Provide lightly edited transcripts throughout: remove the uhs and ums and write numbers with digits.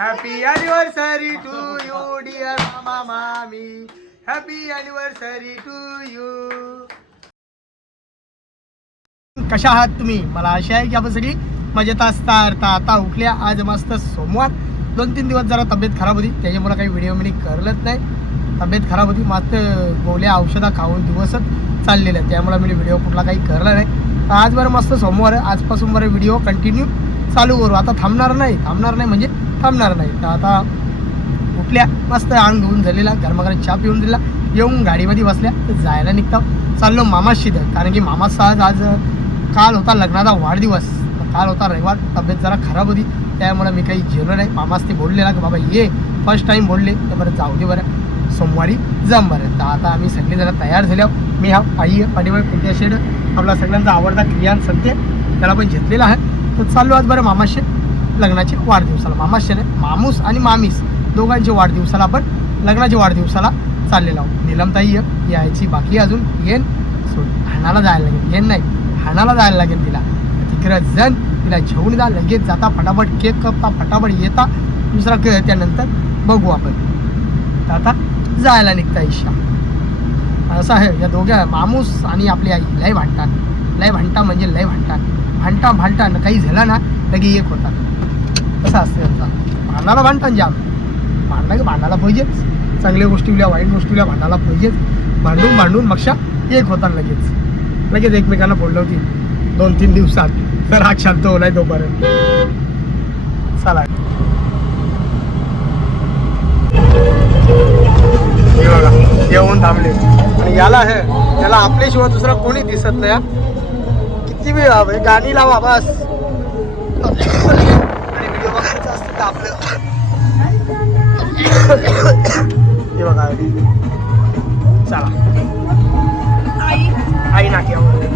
Happy anniversary to you dear मामा मामी. Happy anniversary to you. कशा आहात तुम्ही? मला आशा आहे की आपण सगळी मजेत असता. आता उठल्या. आज मस्त सोमवार. 2-3 दिवस जरा तब्येत खराब होती, त्याच्यामुळे काही व्हिडिओ मी करलच नाही. तब्येत खराब होती, मस्त गोळ्या औषधं खाऊन दिवसच चाललेले आहेत, त्यामुळे मी व्हिडिओ कुठला काही करला नाही. आज बरं मस्त सोमवार आहे, आजपासून बरं व्हिडिओ कंटिन्यू चालू करू. आता थांबणार नाही म्हणजे थांबणार नाही. तर आता उठल्या, मस्त अंग धुवून झालेला, गरमागरम चहा पिऊन दिला, येऊन गाडीमध्ये बसल्या तर जायला निघता. चाललो मामाशी तर, कारण की मामाचा आज काल होता लग्नाचा वाढदिवस. काल होता रविवार, तब्येत जरा खराब होती, त्यामुळे मी काही गेलो नाही. मामाच ते बोललेला की बाबा ये, फर्स्ट टाईम बोलले तर बरं जाऊ दे बरं, सोमवारी जम बरं. तर आता आम्ही सगळे जरा तयार झाल्यावर, मी हा आई पाठीमागे पिंट्या शेड आपला सगळ्यांचा आवडता क्रियान संते, त्याला पण घेतलेला आहे. तर चाललो आज बरं मामाशे लग्नाचे वाढदिवसाला. मामाशे नाही, मामूस आणि मामीस दोघांचे वाढदिवसाला, आपण लग्नाच्या वाढदिवसाला चाललेलो आहोत. नीलमताई यायची बाकी, अजून येन हाणाला जायला लागेल. येन नाही, हाणाला जायला लागेल तिला. तिकडं जण तिला घेऊन जा, लगेच जाता फटाफट केक कापता, फटाफट येता, दुसरा त्यानंतर बघू आपण. तर आता जायला निघता इच्छा. असं आहे, या दोघ्या मामूस आणि आपली आई लय भांडतात. लय म्हणजे लय भांडतात. काही झालं ना लगे एक होतात. कसं असतं त्यांचा, भांडायला भांडतात जाम. भांडायला पाहिजेच, चांगल्या गोष्टीला वाईट गोष्टीला भांडायला पाहिजेच. भांडून मक्षा एक होतात लगेच एकमेकांना बोललं होती 2-3 दिवसात. तर राग शांत होणार तोपर्यंत. चला हे बघा येऊन थांबले. आणि याला आपल्याशिवाय दुसरा कोणी दिसत नाही. किती वेळ हवं, गाणी लावा बस. आणि व्हिडिओ बघायचं असतं का आपलं. हे बघा, चला आई नाक्यावर.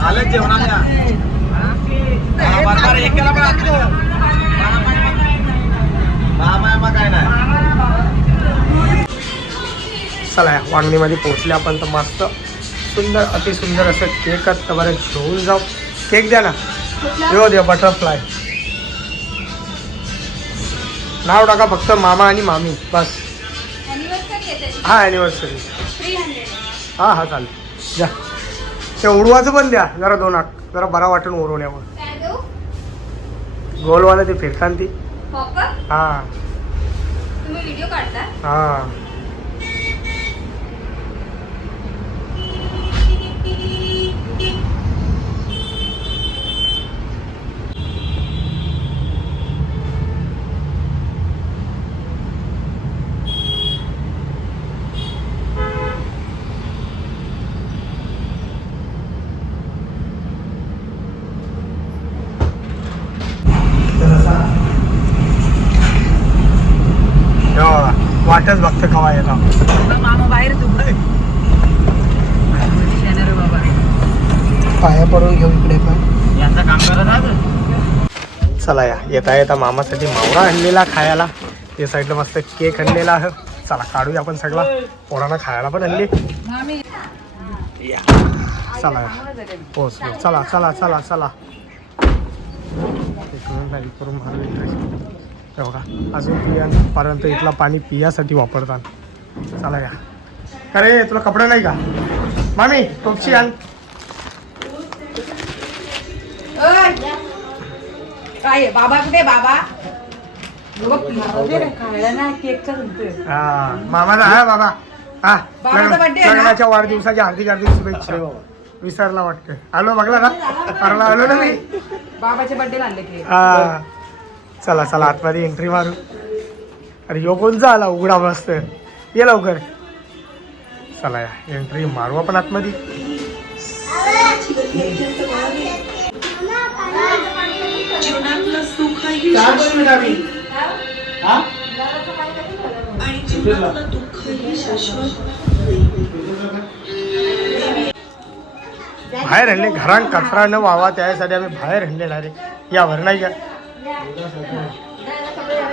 आलं जेवणाच्या चला वांगणीमध्ये पोहोचले आपण. तर मस्त सुंदर, अतिसुंदर असं केक तर बरं घेऊन जाऊ. केक द्या ना, येऊ द्या. बटरफ्लाय नाव टाका फक्त, मामा आणि मामी बस. हा ॲनिव्हर्सरी. हा चालेल द्या. ते उडवाचं पण द्या जरा, 2 आठ जरा बरा वाटून उडवण्यावर. गोलवाला ते फिरतात ती. हा हा वाटच बघते कवा येतो. मामा बाहेर पाया पडून घेऊ इकडे पण यांचं काम करत. चला येता मामासाठी मावरा आणलेला खायला. ते साईडला मस्त केक आणलेला आहे. चला काढूया आपण सगळा. पोरांना खायला पण आणली. चला पोचलो. चला करून मारले. बघा अजून पियापर्यंत इथला पाणी पियासाठी वापरतात. चला या. अरे तुला कपडा नाही का मामी? टोपची आण. काय बाबा कुठे? बाबा मामाचा आहे बाबा. हा लग्नाच्या वाढदिवसाच्या हार्दिक शुभेच्छा. विसरला वाटतं. आलो बघला ना, आलो ना मी. बाबाच्या बर्थडे आणले की. हा चला आतमध्ये एंट्री मारू. अरे यो कोणचा आला उघडा मस्त. ये लवकर. चला एंट्री मारू आपण आतमध्ये. बाहेर हल्ले, घरात कचरा न व्हावा त्यासाठी आम्ही बाहेर हल्लेला रे. यावर नाही का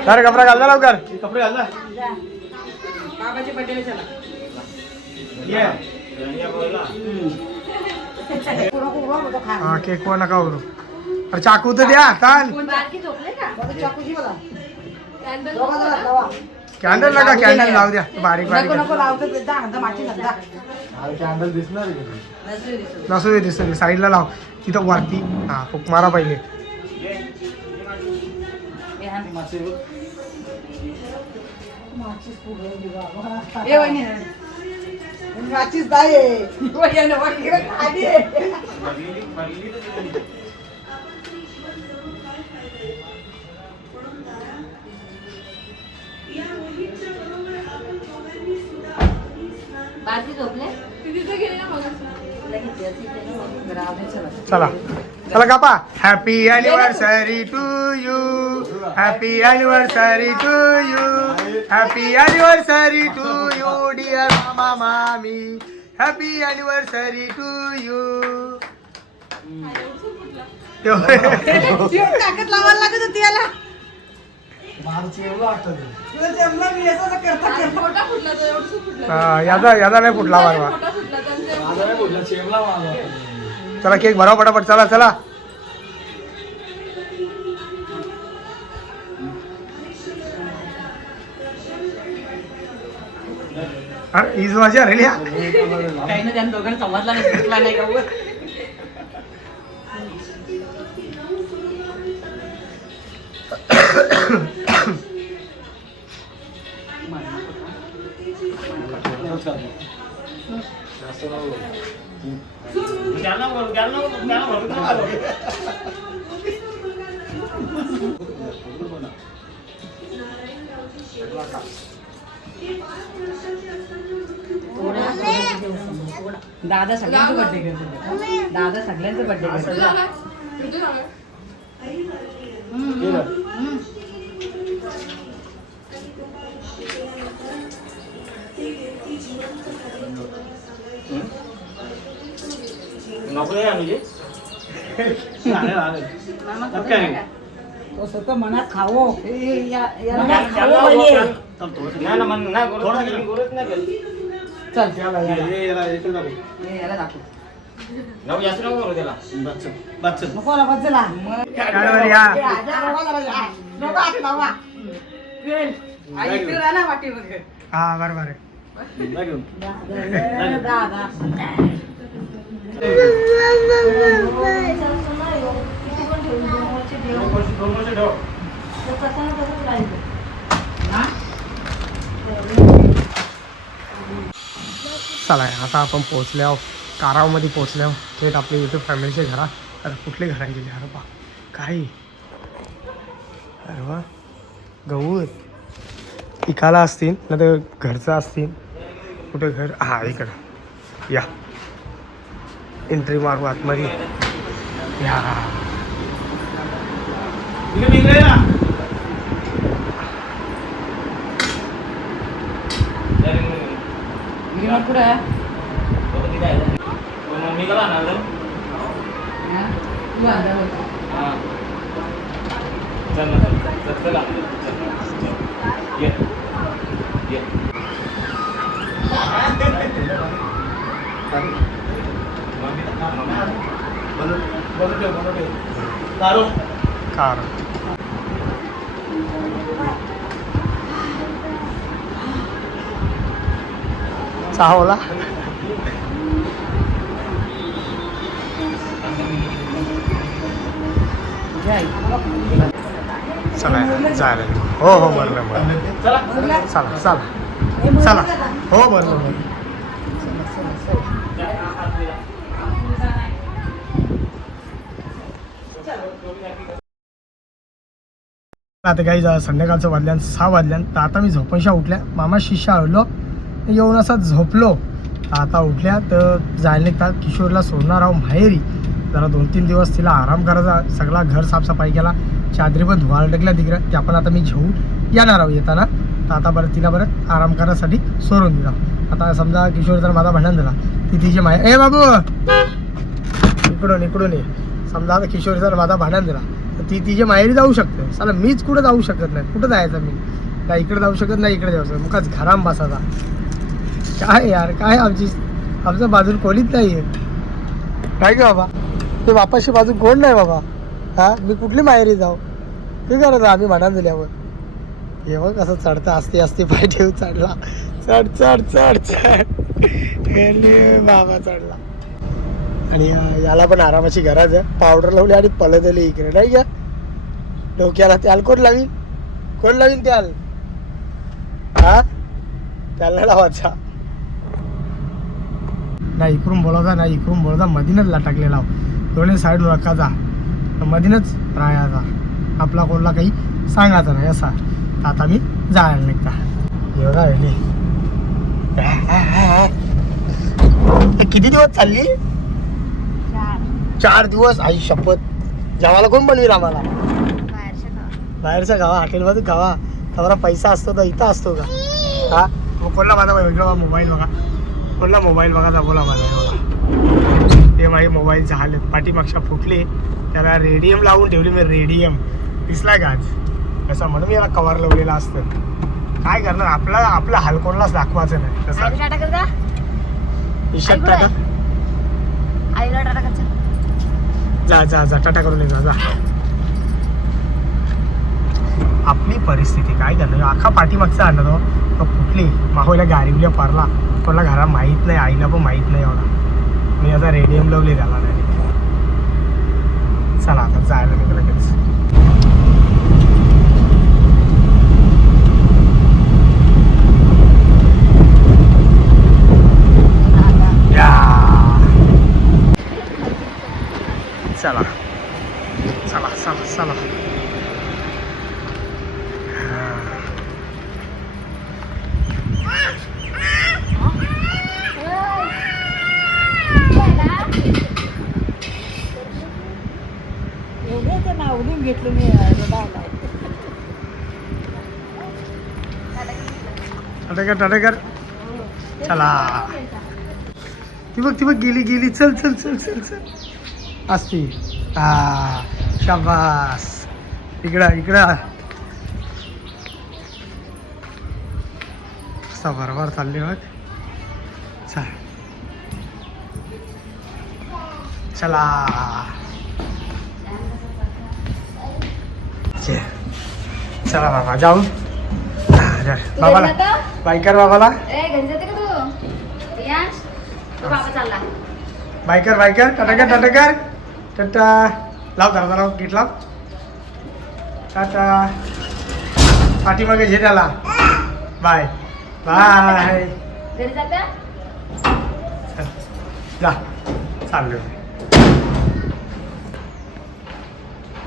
अरे कपडा घालता लवकर. कपडे घालता बाबाच्या बर्थडेला चला. हा केक वा नका करू. अरे चाकू तर द्या तान. कॅन्डल नका कॅन्डल लावू द्या बारीक बारीक. नसू दे दिसत साईडला लाव तिथं वरती. हा फुक मारा पहिले. चला चला कापा. Happy anniversary to you. Happy anniversary to you. Happy anniversary to you dear मामा मामी. Happy anniversary to you. ताकद लावायला लागत होती याला. याचा नाही फुटला बरोबर. चला केक भराव पटापट. चला चला. हीच मजा राहिली. काही ना त्यांना दोघांना समजला नाही फुटला नाही का. दादा सगळ्यांचं बर्थडे करतो. दादा सगळ्यांचं बर्थडे करतो. तो स्वतः मनात खावो. चल याला दाखव. हा बरोबर आहे. चला आता आपण पोहोचल्या कारावमध्ये पोहोचल्या. थेट आपल्या युट्यूब फॅमिलीच्या घरात. अरे कुठले घरात गेले. अरे बा काही. अरे वा गौर इकाला असतील ना तर घरचं असतील. कुठे घर. हा इकडं या. एंट्री मारू आतमध्ये. या कुठं आहे. कार चावला. चला चालेल. हो हो बरं चला चला चला चला. हो बरं आता काही संध्याकाळचं वाजल्यान 6 वाजल्यान. तर आता मी झोपायच्या उठल्या. मामा शिष्या आलो येऊन असा झोपलो. आता उठल्या तर जायला निघतात. किशोरला सोडणार आहो माहेरी. जरा 2-3 दिवस तिला आराम करायचा. सगळा घर साफसफाई केला. चादरी पण धुवायला टाकल्या तिकडं. त्या पण आता मी घेऊन येणार आहो येताना. तर आता बरं तिला बरं आराम करायसाठी सोडून दिला. आता समजा किशोर जर माझा भांडण झाला ती तिची माहेर. ए बाबू इकडून ये. समजा आता किशोर जर माझा भांडण दिला तर ती तिच्या माहेरी जाऊ शकते. साला मीच कुठं जाऊ शकत नाही. कुठं जायचं मी. काय इकडे जाऊ शकत नाही इकडे जाऊ शकत. मुखाच घराम बसायचा. काय यार काय आमचं बाजूला खोलीत नाही आहे. नाही का बाबा, ते बापाशी बाजू कोण नाही बाबा. हा मी कुठली माहेरी जाऊ, ते करत आम्ही म्हणान दिल्यावर. हे बघ कसं चढता, असते असते पाय ठेव चढला. चढ चढ चढ चढ गेले बाबा चढला. आणि याला पण आरामाची गरज आहे. पावडर लावली आणि पळत आली इकडे नाही का. डोक्याला त्याल कोण लावीन, कोण लावीन त्याल, हा त्याला लावायचा नाही. इकडून बोलावता नाही, इकडून बोलावता मधीनच लटकलेला दोन्ही साईड नका जा, मधीनच राहायचा. आपला कोणला काही सांगायचं नाही असा. आता मी जायला निघता. एवढा वेळी किती दिवस चालली, 4 दिवस. आई शपथ, जेवायला कोण बनवील आम्हाला. बाहेरच्या गावा, हॉटेलमधून गावा. तुम्हाला पैसा असतो तर इथं असतो का. हा कोणला माझा वेगळा मोबाईल बघा, कोणला मोबाईल बघा जा बोला माझा. बघा ते माझे मोबाईलचे हालत, पाठीमागच्या फुटले, त्याला रेडियम लावून ठेवली मी. रेडियम दिसला का आज असं, म्हणून मी याला कवर लावलेला असतं. काय करणार, आपला हाल कोणालाच दाखवायचं नाही तसं. ईशात टाटा, जा जा जा टाटा करून ये जा. आपली परिस्थिती काय करणार, अख्खा पाठीमागचा आणला तो फुटली. माहोला गाडीवल्या पारला, कोणाला घरा माहीत नाही, आईला पण माहीत नाही एवढा. मी आता रेडियम लावले त्याला नाही. चला आता जायला निघालं लगेच. चला चला चला चला. नावडून घेतलं मी. टाटेकर चला. ती बघ गेली गेली. चल चल चल चल चल असती. हा शाबास. इकडं असा बरोबर चालली बघ. चला चला बाबा जाऊ. बाबाला बायकर, बाबाला बायकर टाटा टाटा लाव जरा लाव, गीट लाव. टाटा पाठीमागे झे त्याला. Bye bye. जा चाललो.